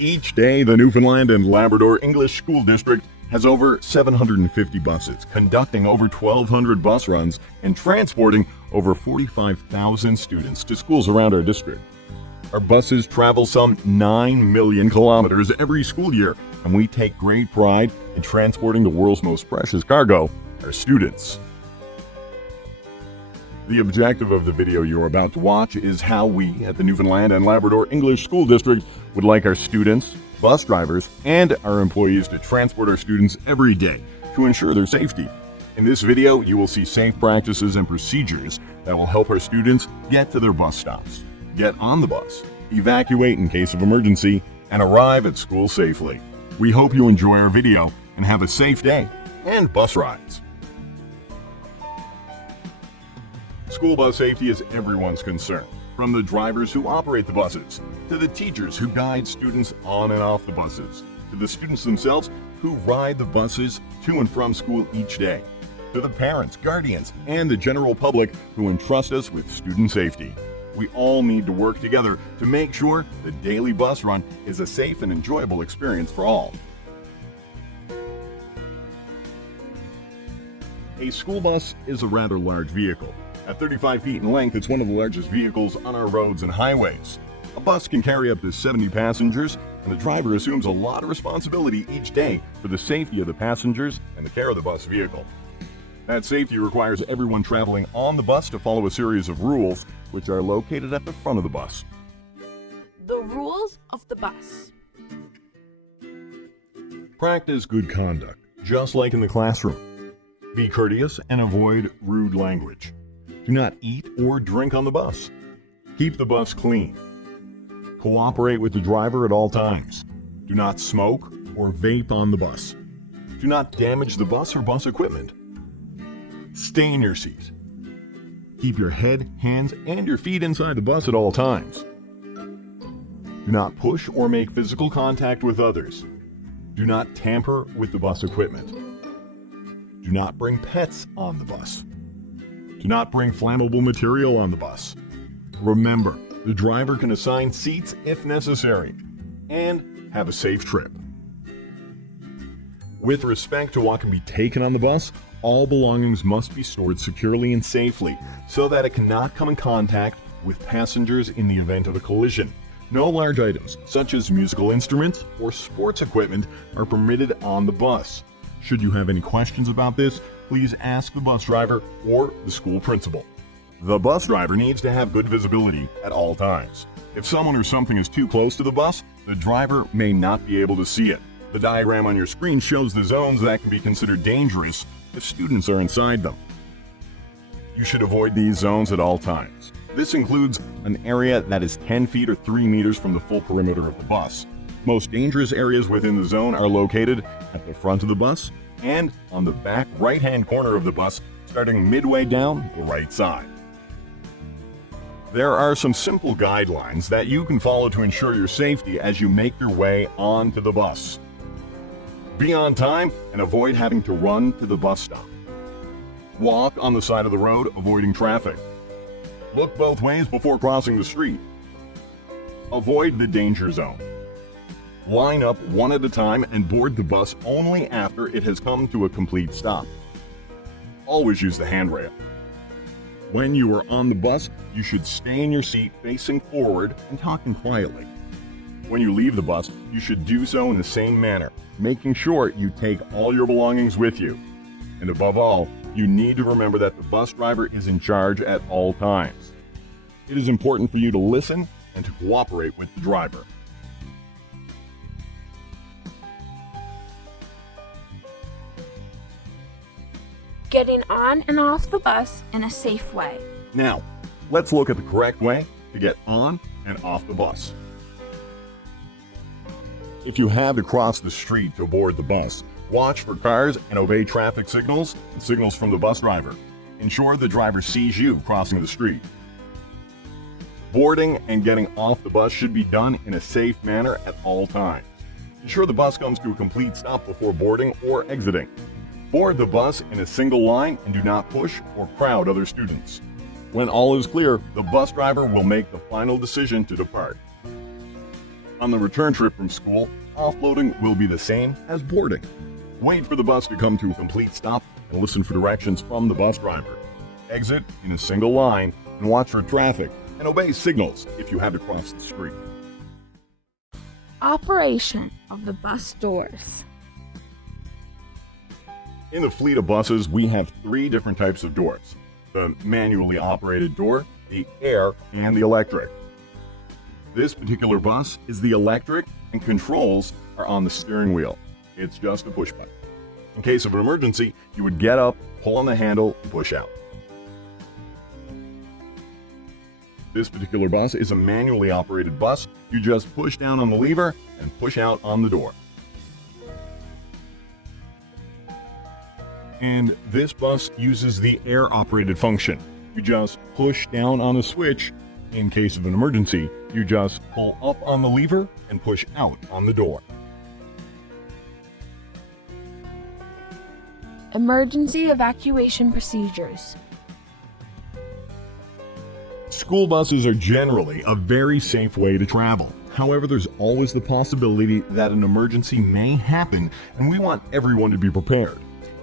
Each day, the Newfoundland and Labrador English School District has over 750 buses, conducting over 1,200 bus runs and transporting over 45,000 students to schools around our district. Our buses travel some 9 million kilometers every school year, and we take great pride in transporting the world's most precious cargo, our students. The objective of the video you're about to watch is how we at the Newfoundland and Labrador English School District would like our students, bus drivers, and our employees to transport our students every day to ensure their safety. In this video, you will see safe practices and procedures that will help our students get to their bus stops, get on the bus, evacuate in case of emergency, and arrive at school safely. We hope you enjoy our video and have a safe day and bus rides. School bus safety is everyone's concern, from the drivers who operate the buses, to the teachers who guide students on and off the buses, to the students themselves who ride the buses to and from school each day, to the parents, guardians, and the general public who entrust us with student safety. We all need to work together to make sure the daily bus run is a safe and enjoyable experience for all. A school bus is a rather large vehicle. At 35 feet in length, it's one of the largest vehicles on our roads and highways. A bus can carry up to 70 passengers, and the driver assumes a lot of responsibility each day for the safety of the passengers and the care of the bus vehicle. That safety requires everyone traveling on the bus to follow a series of rules, which are located at the front of the bus. The rules of the bus. Practice good conduct, just like in the classroom. Be courteous and avoid rude language. Do not eat or drink on the bus. Keep the bus clean. Cooperate with the driver at all times. Do not smoke or vape on the bus. Do not damage the bus or bus equipment. Stay in your seat. Keep your head, hands, and your feet inside the bus at all times. Do not push or make physical contact with others. Do not tamper with the bus equipment. Do not bring pets on the bus. Do not bring flammable material on the bus. Remember, the driver can assign seats if necessary. And have a safe trip. With respect to what can be taken on the bus, all belongings must be stored securely and safely so that it cannot come in contact with passengers in the event of a collision. No large items, such as musical instruments or sports equipment, are permitted on the bus. Should you have any questions about this, please ask the bus driver or the school principal. The bus driver needs to have good visibility at all times. If someone or something is too close to the bus, the driver may not be able to see it. The diagram on your screen shows the zones that can be considered dangerous if students are inside them. You should avoid these zones at all times. This includes an area that is 10 feet or 3 meters from the full perimeter of the bus. Most dangerous areas within the zone are located at the front of the bus and on the back right-hand corner of the bus, starting midway down the right side. There are some simple guidelines that you can follow to ensure your safety as you make your way onto the bus. Be on time and avoid having to run to the bus stop. Walk on the side of the road, avoiding traffic. Look both ways before crossing the street. Avoid the danger zone. Line up one at a time and board the bus only after it has come to a complete stop. Always use the handrail. When you are on the bus, you should stay in your seat facing forward and talking quietly. When you leave the bus, you should do so in the same manner, making sure you take all your belongings with you. And above all, you need to remember that the bus driver is in charge at all times. It is important for you to listen and to cooperate with the driver. Getting on and off the bus in a safe way. Now, let's look at the correct way to get on and off the bus. If you have to cross the street to board the bus, watch for cars and obey traffic signals and signals from the bus driver. Ensure the driver sees you crossing the street. Boarding and getting off the bus should be done in a safe manner at all times. Ensure the bus comes to a complete stop before boarding or exiting. Board the bus in a single line and do not push or crowd other students. When all is clear, the bus driver will make the final decision to depart. On the return trip from school, offloading will be the same as boarding. Wait for the bus to come to a complete stop and listen for directions from the bus driver. Exit in a single line and watch for traffic and obey signals if you have to cross the street. Operation of the bus doors. In the fleet of buses, we have 3 different types of doors: the manually operated door, the air, and the electric. This particular bus is the electric, and controls are on the steering wheel. It's just a push button. In case of an emergency, you would get up, pull on the handle, and push out. This particular bus is a manually operated bus. You just push down on the lever and push out on the door. And this bus uses the air-operated function. You just push down on the switch. In case of an emergency, you just pull up on the lever and push out on the door. Emergency evacuation procedures. School buses are generally a very safe way to travel. However, there's always the possibility that an emergency may happen, and we want everyone to be prepared.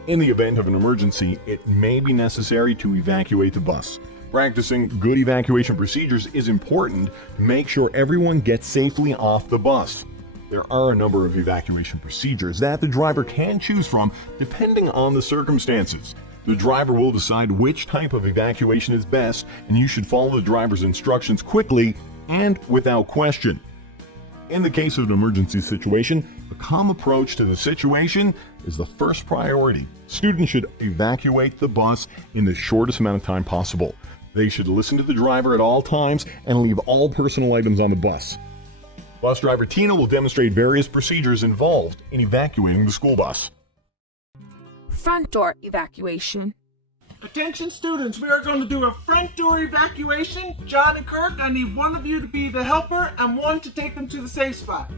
In the event of an emergency, it may be necessary to evacuate the bus. Practicing good evacuation procedures is important to make sure everyone gets safely off the bus. There are a number of evacuation procedures that the driver can choose from depending on the circumstances. The driver will decide which type of evacuation is best, and you should follow the driver's instructions quickly and without question. In the case of an emergency situation, a calm approach to the situation is the first priority. Students should evacuate the bus in the shortest amount of time possible. They should listen to the driver at all times and leave all personal items on the bus. Bus driver Tina will demonstrate various procedures involved in evacuating the school bus. Front door evacuation. Attention students, we are going to do a front door evacuation. John and Kirk, I need one of you to be the helper and one to take them to the safe spot.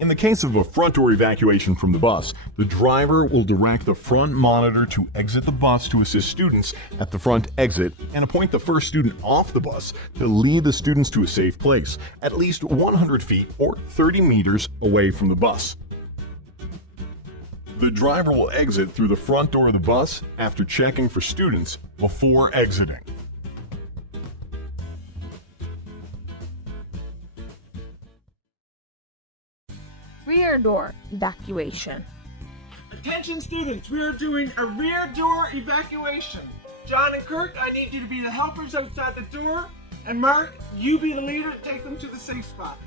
In the case of a front door evacuation from the bus, the driver will direct the front monitor to exit the bus to assist students at the front exit and appoint the first student off the bus to lead the students to a safe place, at least 100 feet or 30 meters away from the bus. The driver will exit through the front door of the bus after checking for students before exiting. Rear door evacuation. Attention students, we are doing a rear door evacuation. John and Kirk, I need you to be the helpers outside the door, and Mark, you be the leader to take them to the safe spot.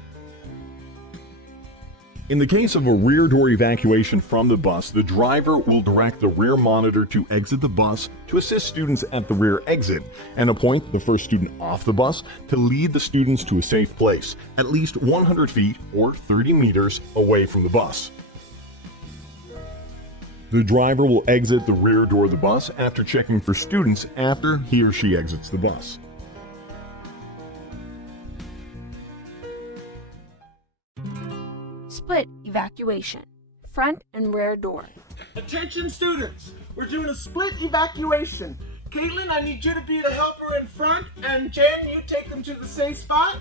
In the case of a rear door evacuation from the bus, the driver will direct the rear monitor to exit the bus to assist students at the rear exit and appoint the first student off the bus to lead the students to a safe place, at least 100 feet or 30 meters away from the bus. The driver will exit the rear door of the bus after checking for students after he or she exits the bus. Split evacuation. Front and rear door. Attention students, we're doing a split evacuation. Caitlin, I need you to be the helper in front, and Jen, you take them to the safe spot.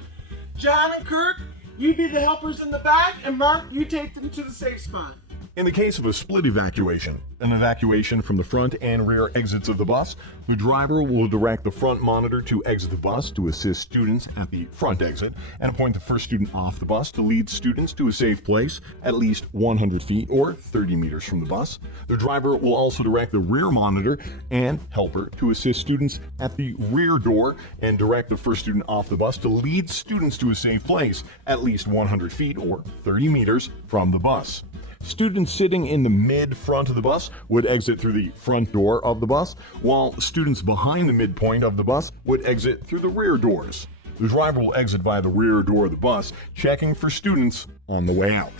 John and Kirk, you be the helpers in the back, and Mark, you take them to the safe spot. In the case of a split evacuation, an evacuation from the front and rear exits of the bus, the driver will direct the front monitor to exit the bus to assist students at the front exit and appoint the first student off the bus to lead students to a safe place at least 100 feet or 30 meters from the bus. The driver will also direct the rear monitor and helper to assist students at the rear door and direct the first student off the bus to lead students to a safe place at least 100 feet or 30 meters from the bus. Students sitting in the mid-front of the bus would exit through the front door of the bus, while students behind the midpoint of the bus would exit through the rear doors. The driver will exit via the rear door of the bus, checking for students on the way out.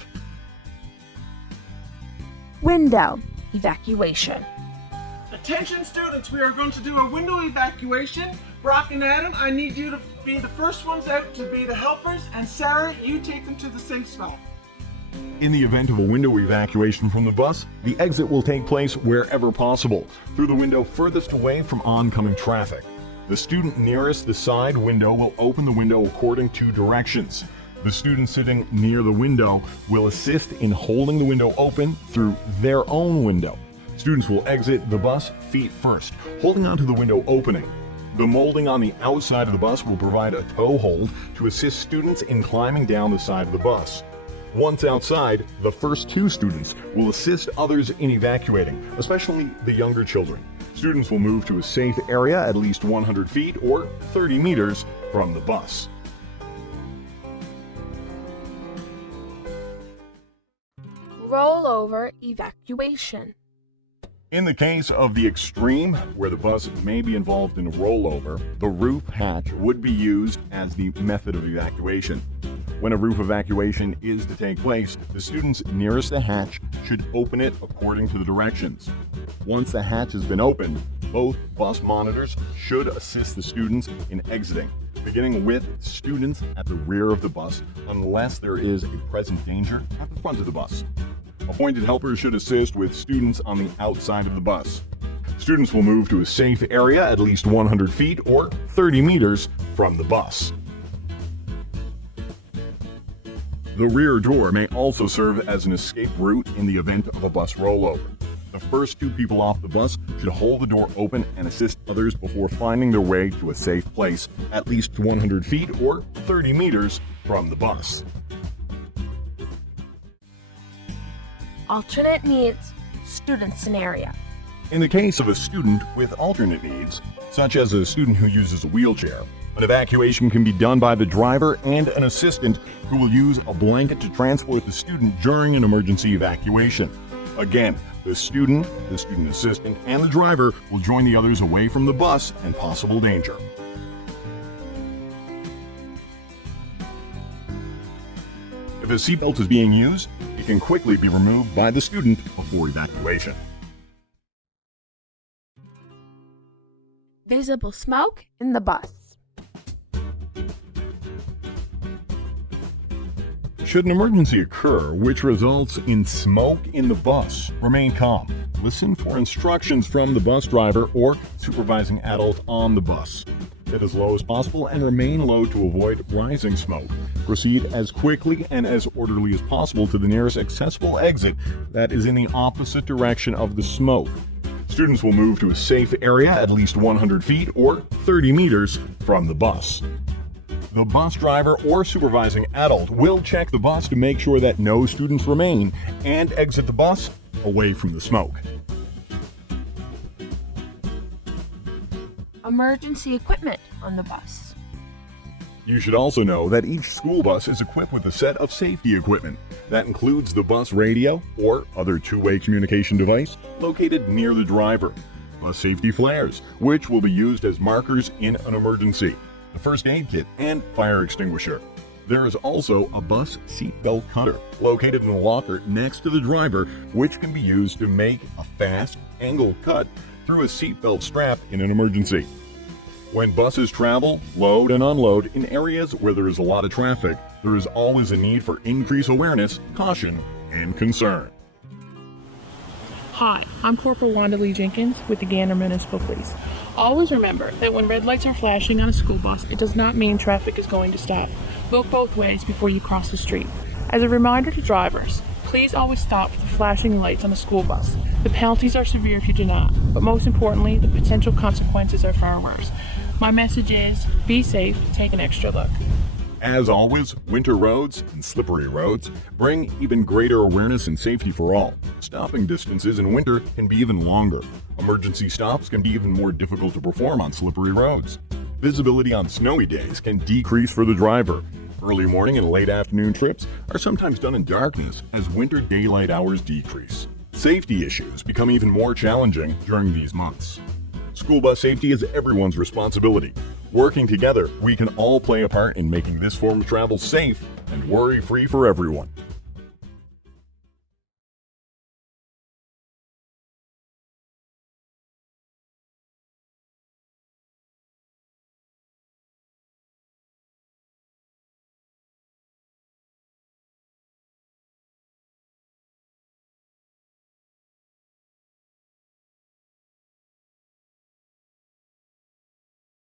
Window evacuation. Attention students, we are going to do a window evacuation. Brock and Adam, I need you to be the first ones out to be the helpers, and Sarah, you take them to the safe spot. In the event of a window evacuation from the bus, the exit will take place wherever possible, through the window furthest away from oncoming traffic. The student nearest the side window will open the window according to directions. The student sitting near the window will assist in holding the window open through their own window. Students will exit the bus feet first, holding onto the window opening. The molding on the outside of the bus will provide a toe hold to assist students in climbing down the side of the bus. Once outside, the first two students will assist others in evacuating, especially the younger children. Students will move to a safe area at least 100 feet or 30 meters from the bus. Rollover evacuation. In the case of the extreme, where the bus may be involved in a rollover, the roof hatch would be used as the method of evacuation. When a roof evacuation is to take place, the students nearest the hatch should open it according to the directions. Once the hatch has been opened, both bus monitors should assist the students in exiting, beginning with students at the rear of the bus unless there is a present danger at the front of the bus. Appointed helpers should assist with students on the outside of the bus. Students will move to a safe area at least 100 feet or 30 meters from the bus. The rear door may also serve as an escape route in the event of a bus rollover. The first two people off the bus should hold the door open and assist others before finding their way to a safe place at least 100 feet or 30 meters from the bus. Alternate needs student scenario. In the case of a student with alternate needs, such as a student who uses a wheelchair, an evacuation can be done by the driver and an assistant who will use a blanket to transport the student during an emergency evacuation. Again, the student assistant, and the driver will join the others away from the bus and possible danger. If a seatbelt is being used, it can quickly be removed by the student before evacuation. Visible smoke in the bus. Should an emergency occur which results in smoke in the bus, remain calm. Listen for instructions from the bus driver or supervising adult on the bus. Get as low as possible and remain low to avoid rising smoke. Proceed as quickly and as orderly as possible to the nearest accessible exit that is in the opposite direction of the smoke. Students will move to a safe area at least 100 feet or 30 meters from the bus. The bus driver or supervising adult will check the bus to make sure that no students remain and exit the bus away from the smoke. Emergency equipment on the bus. You should also know that each school bus is equipped with a set of safety equipment. That includes the bus radio or other two-way communication device located near the driver, bus safety flares, which will be used as markers in an emergency, a first aid kit, and fire extinguisher. There is also a bus seatbelt cutter located in a locker next to the driver, which can be used to make a fast angle cut through a seatbelt strap in an emergency. When buses travel, load, and unload in areas where there is a lot of traffic, there is always a need for increased awareness, caution, and concern. Hi, I'm Corporal Wanda Lee Jenkins with the Gander Municipal Police. Always remember that when red lights are flashing on a school bus, it does not mean traffic is going to stop. Look both ways before you cross the street. As a reminder to drivers, please always stop for the flashing lights on a school bus. The penalties are severe if you do not, but most importantly, the potential consequences are far worse. My message is, be safe, take an extra look. As always, winter roads and slippery roads bring even greater awareness and safety for all. Stopping distances in winter can be even longer. Emergency stops can be even more difficult to perform on slippery roads. Visibility on snowy days can decrease for the driver. Early morning and late afternoon trips are sometimes done in darkness as winter daylight hours decrease. Safety issues become even more challenging during these months. School bus safety is everyone's responsibility. Working together, we can all play a part in making this form of travel safe and worry-free for everyone.